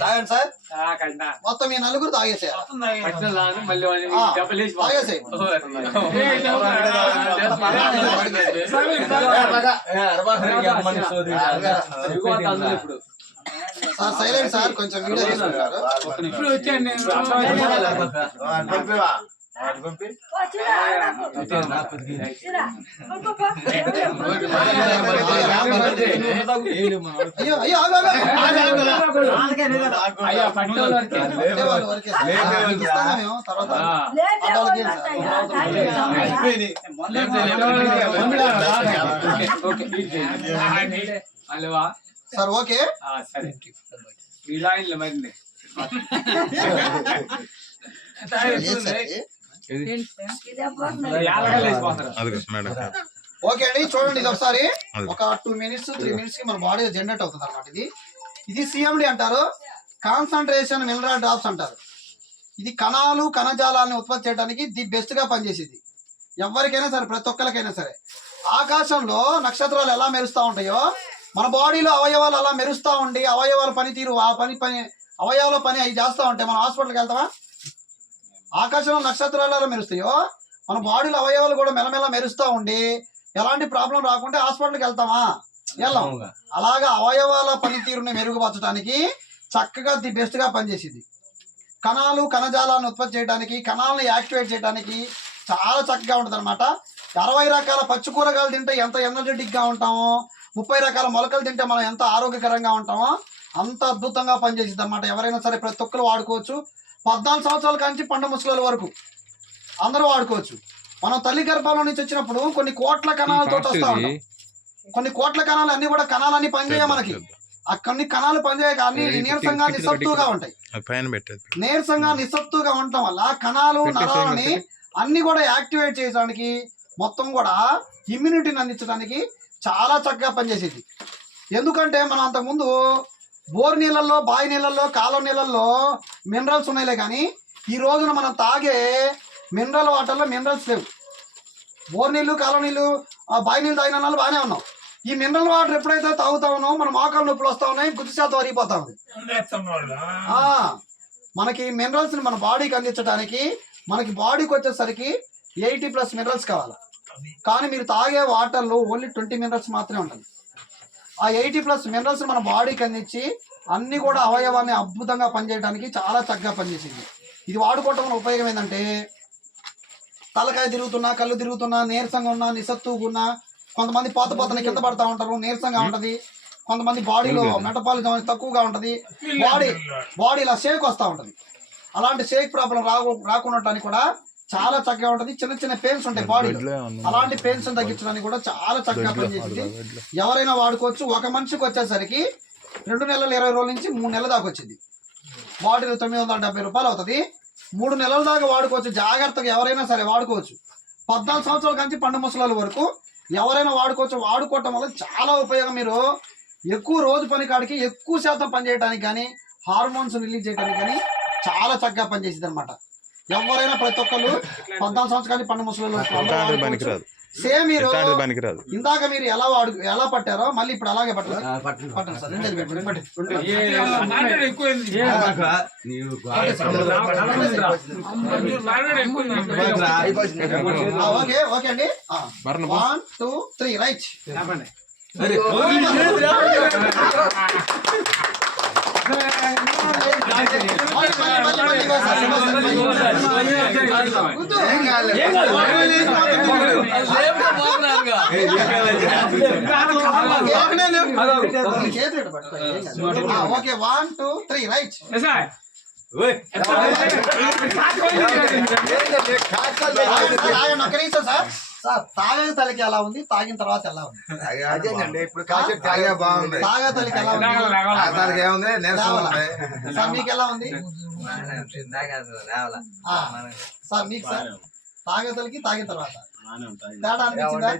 తాగండి సార్. మొత్తం మీ నలుగురు ఇప్పుడు. సార్ సైలెంట్ సార్ కొంచెం వీడియో తీసుకుంటారు. ఇప్పుడు వచ్చాను నేను అయ్యో అయ్యో ఆగు, ఆగు, ఆగు. అయ్యా పట్టిన వరకే. అంటే వాళ్ళు వరకే సార్. మీకు ఇస్తాగా మేము తర్వాత ఆ. ఓకే, ఇది చేయండి. అలేవా? సార్ ఓకే ఆ, సరే ఈ లైన్లో మరి ఏ సార్ ఇది? ఏలగలేసిపోతారు అదిగో మేడం ఓకే అండి చూడండి ఇది ఒకసారి. ఒక టూ మినిట్స్ త్రీ మినిట్స్కి మన బాడీ జనరేట్ అవుతుంది అనమాట ఇది. ఇది సిఎండి అంటారు. కాన్సన్ట్రేషన్ మినరల్ డ్రాప్స్ అంటారు. ఇది కణాలు కణజాలాన్ని ఉత్పత్తి చేయడానికి ది బెస్ట్గా పనిచేసేది. ఎవరికైనా సరే ప్రతి ఒక్కరికైనా సరే. ఆకాశంలో నక్షత్రాలు ఎలా మెరుస్తూ ఉంటాయో మన బాడీలో అవయవాలు అలా మెరుస్తూ ఉండి అవయవాల పనితీరు ఆ పని పని అవయవాల పని అవి చేస్తూ ఉంటాయి మనం హాస్పిటల్కి వెళ్తామా? ఆకాశంలో నక్షత్రాలు ఎలా మెరుస్తాయో మన బాడీలో అవయవాలు కూడా మెల్లమెల్ల మెరుస్తూ ఉండి ఎలాంటి ప్రాబ్లం రాకుంటే హాస్పిటల్కి వెళ్తామా? వెళ్ళాం. అలాగా అవయవాల పనితీరుని మెరుగుపరచడానికి చక్కగా ది బెస్ట్గా పనిచేసింది. కణాలు కణజాలాన్ని ఉత్పత్తి చేయడానికి కణాలను యాక్టివేట్ చేయడానికి చాలా చక్కగా ఉంటుంది అనమాట అరవై రకాల పచ్చి కూరగాయలు తింటే ఎంత ఎనర్జెటిక్గా ఉంటామో ముప్పై రకాల మొలకలు తింటే మనం ఎంత ఆరోగ్యకరంగా ఉంటామో అంత అద్భుతంగా పనిచేసింది అనమాట ఎవరైనా సరే ప్రతి ఒక్కరు వాడుకోవచ్చు. పద్నాలుగు సంవత్సరాల కాంచి పండు ముసలి వరకు అందరూ వాడుకోవచ్చు. మనం తల్లి గర్భంలో నుంచి వచ్చినప్పుడు కొన్ని కోట్ల కణాలతో వస్తా ఉంటాం. కొన్ని కోట్ల కణాలు అన్ని కూడా కణాలన్నీ పనిచేయ మనకి. ఆ కొన్ని కణాలు పనిచేయక అన్ని నీరసంగా నిస్సత్తుగా ఉంటాయి. నీరసంగా నిస్సత్తుగా ఉండటం వల్ల కణాలు నరాలని అన్ని కూడా యాక్టివేట్ చేయడానికి మొత్తం కూడా ఇమ్యూనిటీని అందించడానికి చాలా చక్కగా పనిచేసేది. ఎందుకంటే మనం అంతకుముందు బోర్ నీళ్ళల్లో బావి నీళ్ళల్లో కాలువ నీళ్ళల్లో మినరల్స్ ఉన్నాయిలే కానీ ఈ రోజున మనం తాగే మినరల్ వాటర్లో మినరల్స్ లేవు. బోర్ నీళ్ళు కాలువ నీళ్ళు ఆ బావి నీళ్ళు తాగిన వాళ్ళు బాగానే ఉన్నాం. ఈ మినరల్ వాటర్ ఎప్పుడైతే తాగుతా ఉన్నామో మన మోకాలు నొప్పులు వస్తా ఉన్నాయి గుర్తు శాతం అరిగిపోతా ఉంది. ఆ, మనకి మినరల్స్ని మన బాడీకి అందించడానికి మనకి బాడీకి వచ్చేసరికి ఎయిటీ ప్లస్ మినరల్స్ కావాలి. కానీ మీరు తాగే వాటర్లో ఓన్లీ ట్వంటీ మినరల్స్ మాత్రమే ఉంటుంది. ఆ ఎయిటీ ప్లస్ మినరల్స్ మన బాడీకి అందించి అన్ని కూడా అవయవాన్ని అద్భుతంగా పనిచేయడానికి చాలా చక్కగా పనిచేసింది. ఇది వాడుకోవటం వల్ల ఉపయోగం ఏంటంటే తలకాయ తిరుగుతున్నా కళ్ళు తిరుగుతున్నా నీరసంగా ఉన్నా నిస్సత్తుగా ఉన్నా కొంతమంది పోత పోతన కింద పడతా ఉంటారు నీరసంగా ఉంటది. కొంతమంది బాడీలో మెటబాలిజం తక్కువగా ఉంటది. బాడీ బాడీ ఇలా షేక్ వస్తూ ఉంటది. అలాంటి షేక్ ప్రాబ్లం రాకు రాకుండా కూడా చాలా చక్కగా ఉంటది. చిన్న చిన్న పెయిన్స్ ఉంటాయి బాడీలో. అలాంటి పెయిన్స్ తగ్గించడానికి కూడా చాలా చక్కగా పనిచేసింది. ఎవరైనా వాడుకోవచ్చు. ఒక మనిషికి వచ్చేసరికి రెండు నెలలు ఇరవై రోజుల నుంచి మూడు నెలల దాకా వచ్చింది. బాటిల్ తొమ్మిది వందల డెబ్బై రూపాయలు అవుతుంది. మూడు నెలల దాకా వాడుకోవచ్చు. జాగ్రత్తగా ఎవరైనా సరే వాడుకోవచ్చు. పద్నాలుగు సంవత్సరాల నుంచి పండు ముసలాల వరకు ఎవరైనా వాడుకోవచ్చు. వాడుకోవటం వల్ల చాలా ఉపయోగం. మీరు ఎక్కువ రోజు పని కాడికి ఎక్కువ శాతం పని చేయడానికి కానీ హార్మోన్స్ రిలీజ్ చేయడానికి కానీ చాలా చక్కగా పనిచేసింది అనమాట ఎవరైనా ప్రతి ఒక్కరు పద్నాలుగు సంవత్సరాలు పండు ముసలి సేమ్ మీరు ఇందాక మీరు ఎలా వాడు ఎలా పట్టారో మళ్ళీ ఇప్పుడు అలాగే పట్టాలి పట్టండి సార్ రెండేది పెట్టండి పట్టండి. ఆ, ఓకే ఓకే అండి వన్ టూ త్రీ రైట్ మళ్ళీ, మళ్ళీ, మళ్ళీ, ఇగో సార్, ఇగో సార్, ఇగో సార్. వద్దు. Okay, one two three right తాగండి ఒక్క నిమిషం సార్ సార్ తాగే తలకి ఎలా ఉంది? తాగిన తర్వాత ఎలా ఉంది? అదేనండి ఇప్పుడు కాసేపు తాగే బాగుంది. తాగే తలకి ఎలా ఉంది? ఏముంది? సార్ మీకు ఎలా ఉంది? సార్ మీకు సార్ తాగే తలకి తాగిన తర్వాత. తేడా అనిపించిందా?